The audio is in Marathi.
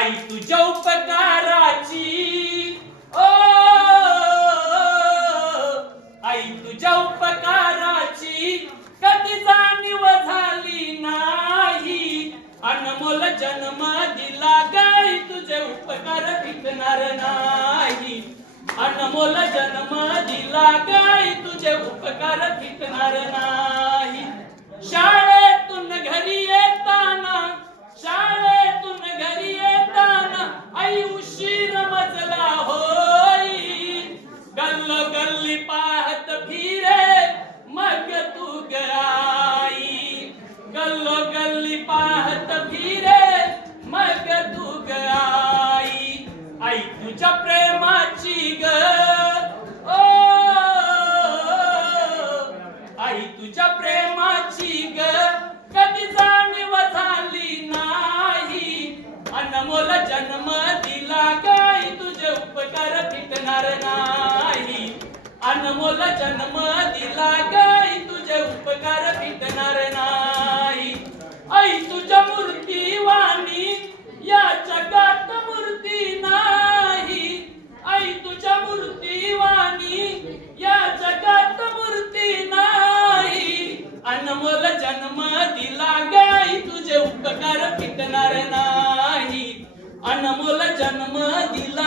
आई तुझ्या उपकाराची. ओ आई तुझ्या उपकाराची. कधी जाणीव झाली नाही. अनमोल जन्म दिला गाई तुझे उपकार फिटणार नाही. अनमोल जन्म दिला गाई तुझे उपकार फिटणार नाही. शाळा तुझ्या प्रेमाची ग. कधी जाणीव झाली नाही. अनमोल जन्म दिला गाई तुझे उपकार फिटणार नाही. अनमोल जन्म दिला गाई तुझे उपकार फिटणार नाही. आई तुझ्या मूर्ती उपकार नाही. अनमोल जन्म दिला